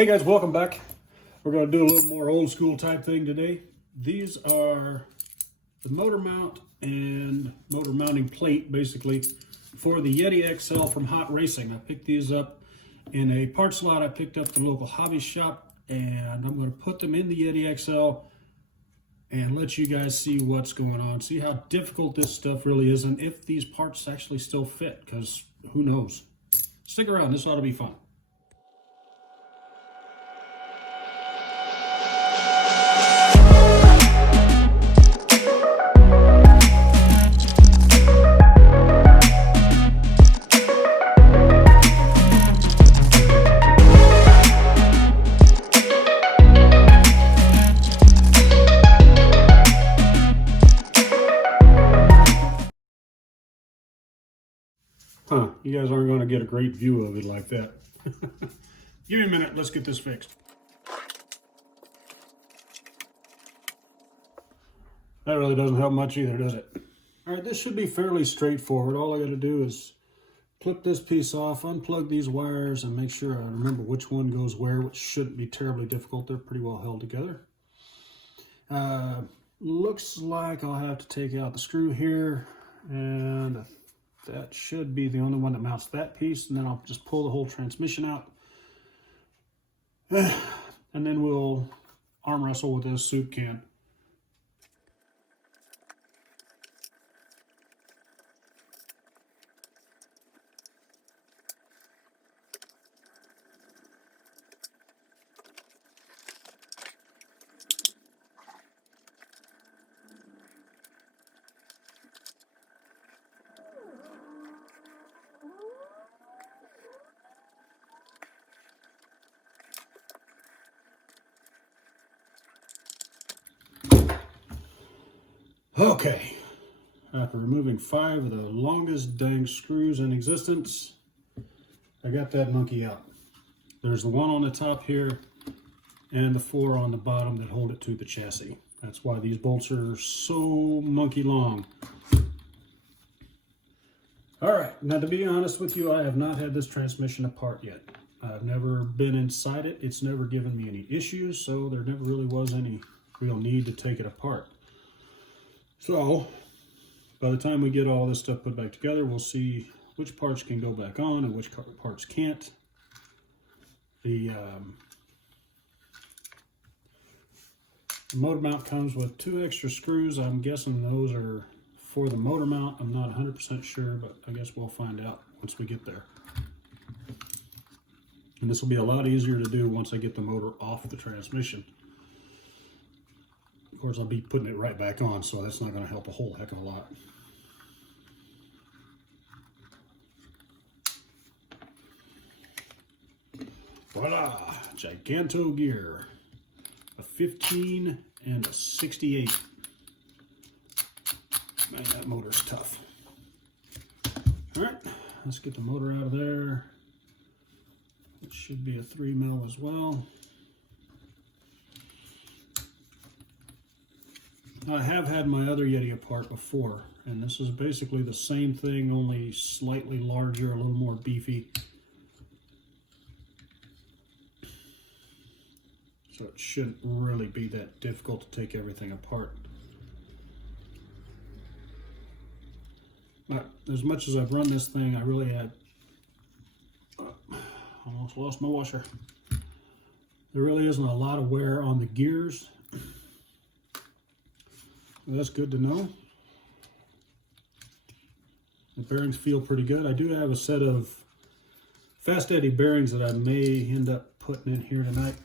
Hey guys, welcome back. We're going to do a little more old school type thing today. These are the motor mount and motor mounting plate basically for the Yeti XL from Hot Racing. I picked these up in a parts lot I picked up at the local hobby shop, and I'm going to put them in the Yeti XL and let you guys see what's going on. See how difficult this stuff really is and if these parts actually still fit, because who knows. Stick around, this ought to be fun. You guys aren't going to get a great view of it like that. Give me a minute, let's get this fixed. That really doesn't help much either, does it? All right, this should be fairly straightforward. All I got to do is clip this piece off, unplug these wires, and make sure I remember which one goes where, which shouldn't be terribly difficult. They're pretty well held together. Looks like I'll have to take out the screw here, and that should be the only one that mounts that piece, and then I'll just pull the whole transmission out. And then we'll arm wrestle with this soup can. Okay, after removing 5 of the longest dang screws in existence, I got that monkey out. There's the one on the top here and the 4 on the bottom that hold it to the chassis. That's why these bolts are so monkey long. All right, now to be honest with you, I have not had this transmission apart yet. I've never been inside it. It's never given me any issues, so there never really was any real need to take it apart. So, by the time we get all this stuff put back together, we'll see which parts can go back on and which parts can't. The motor mount comes with 2 extra screws. I'm guessing those are for the motor mount. I'm not 100% sure, but I guess we'll find out once we get there. And this will be a lot easier to do once I get the motor off the transmission. Of course, I'll be putting it right back on, so that's not going to help a whole heck of a lot. Voila! Giganto gear. A 15 and a 68. Man, that motor's tough. Alright, let's get the motor out of there. It should be a 3 mil as well. I have had my other Yeti apart before, and this is basically the same thing, only slightly larger, a little more beefy. So it shouldn't really be that difficult to take everything apart. But as much as I've run this thing, I really had almost lost my washer. There really isn't a lot of wear on the gears. That's good to know. The bearings feel pretty good. I do have a set of fast eddy bearings that I may end up putting in here tonight.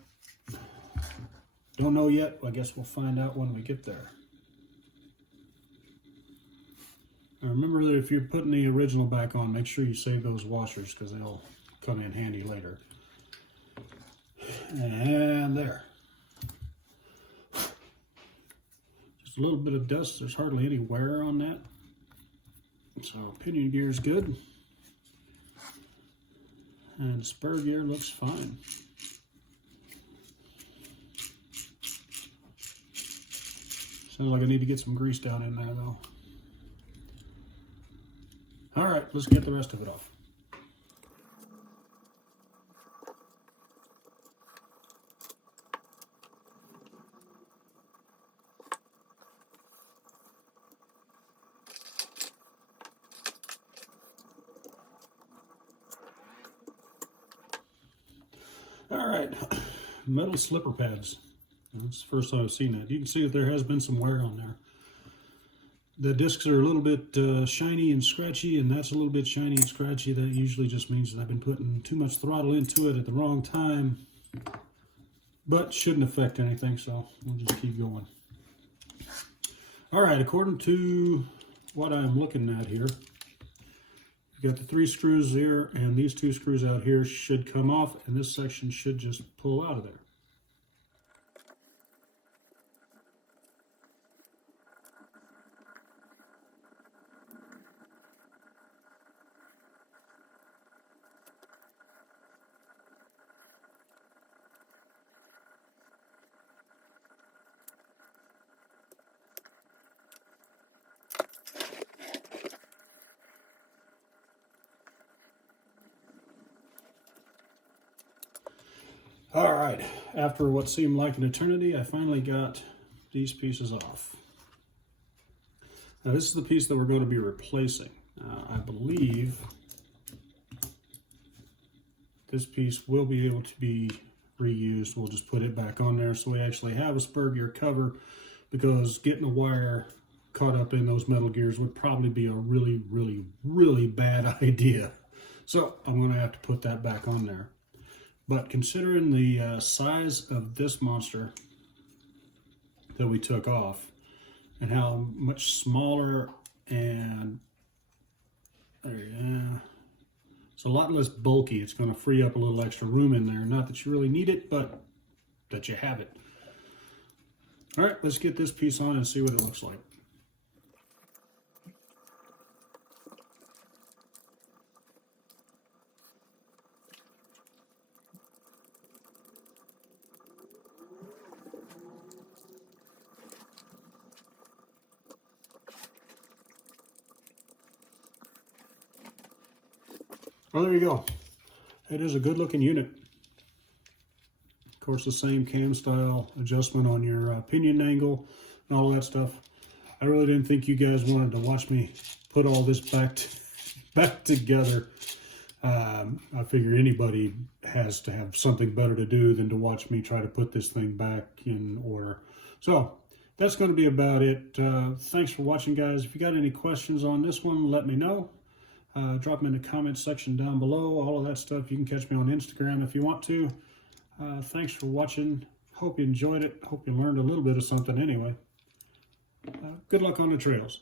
Don't know yet. I guess we'll find out when we get there. Now remember that if you're putting the original back on, make sure you save those washers because they'll come in handy later. And there. A little bit of dust. There's hardly any wear on that, so pinion gear is good, and spur gear looks fine. Sounds like I need to get some grease down in there though. All right, let's get the rest of it off. All right, metal slipper pads. That's the first time I've seen that. You can see that there has been some wear on there. The discs are a little bit shiny and scratchy, and that's a little bit shiny and scratchy. That usually just means that I've been putting too much throttle into it at the wrong time, but shouldn't affect anything, so we'll just keep going. All right, according to what I'm looking at here, you got the 3 screws here, and these 2 screws out here should come off, and this section should just pull out of there. All right, after what seemed like an eternity, I finally got these pieces off. Now this is the piece that we're going to be replacing. I believe this piece will be able to be reused. We'll just put it back on there so we actually have a spur gear cover, because getting a wire caught up in those metal gears would probably be a really, really, really bad idea. So I'm going to have to put that back on there. But considering the size of this monster that we took off, and how much smaller and it's a lot less bulky, it's going to free up a little extra room in there. Not that you really need it, but that you have it. All right, let's get this piece on and see what it looks like. Well, there you go. It is a good looking unit. Of course, the same cam style adjustment on your pinion angle and all that stuff. I really didn't think you guys wanted to watch me put all this back together. I figure anybody has to have something better to do than to watch me try to put this thing back in order. So that's going to be about it. Thanks for watching, guys. If you got any questions on this one, let me know. Drop them in the comments section down below. All of that stuff. You can catch me on Instagram if you want to. Thanks for watching. Hope you enjoyed it. Hope you learned a little bit of something anyway. Good luck on the trails.